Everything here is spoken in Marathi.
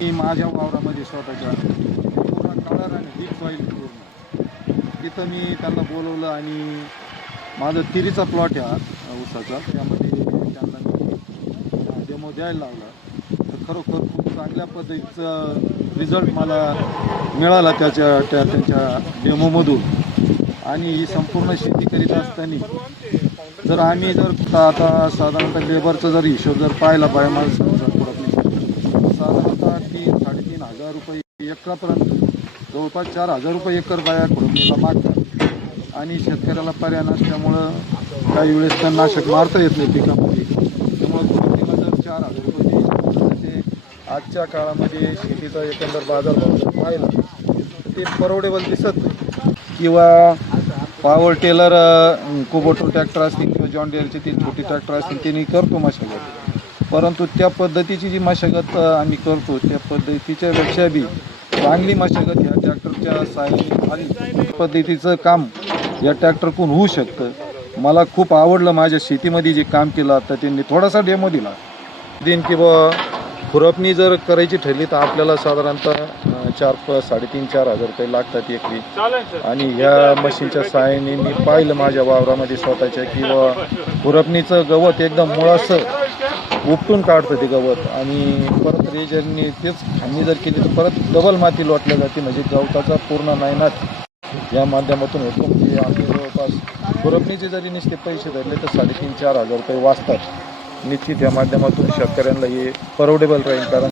मी माझ्या वावरामध्ये स्वतःच्या पूर्ण कलर आणि डीप सॉईल पूर्ण तिथं मी त्यांना बोलवलं आणि माझं तिरीचा प्लॉट आहे हा ऊसाचा, त्यामध्ये त्यांना मी डेमो द्यायला लावला. तर खरोखर खूप चांगल्या पद्धतीचं रिझल्ट मला मिळाला त्यांच्या डेमोमधून. आणि ही संपूर्ण शेती करीत असताना जर आम्ही आता साधारणतः लेबरचा जर हिशोब जर पाहिला बाय माणसांचा साधारणतः 3-3.5 हजार रुपये एकरापर्यंत जवळपास 4,000 रुपये एकर बाया खुरपणीला मागतात. आणि शेतकऱ्याला पर्याय नसल्यामुळं काही वेळेस तर नाशक मारता येत नाही पिकामध्ये. त्यामुळे खुरपणीला जर 4,000 रुपये द्यायचे तर ते आजच्या काळामध्ये शेतीचा एकंदर बाजारभाव जर पाहिला ते परवडेबल दिसत नाही. किंवा पॉवर टेलर कुबोटो ट्रॅक्टर असतील किंवा जॉन डिअरचे ते छोटे ट्रॅक्टर असतील त्यांनी करतो मशागत, परंतु त्या पद्धतीची जी मशागत आम्ही करतो त्या पद्धतीच्या पेक्षा बी चांगली मशागत ह्या ट्रॅक्टरच्या सहाय्याने झाली. पद्धतीचं काम या ट्रॅक्टरकडून होऊ शकतं. मला खूप आवडलं. माझ्या शेतीमध्ये जे काम केलं आता त्यांनी थोडासा डेमो दिला देईन की बा खुरपणी जर करायची ठरली तर आपल्याला साधारणतः 3,500-4,500 रुपये लागतात एकरी. आणि ह्या मशीनच्या सहाय्याने मी पाहिलं माझ्या वावरामध्ये स्वतःच्या किंवा खुरपणीचं गवत एकदम मुळासं उपटून काढतं ते गवत. आणि परत रेजरनी तेच खांनी जर केली तर परत डबल माती लोटल्या जाते, म्हणजे गवताचा पूर्ण नायनाट या माध्यमातून होतो. म्हणजे आपले जवळपास खुरपणीचे जरी नुसते पैसे धरले तर 3,500-4,000 रुपये वाचतात. निश्चित या माध्यमातून शेतकऱ्यांना हे परवडेबल राहील. कारण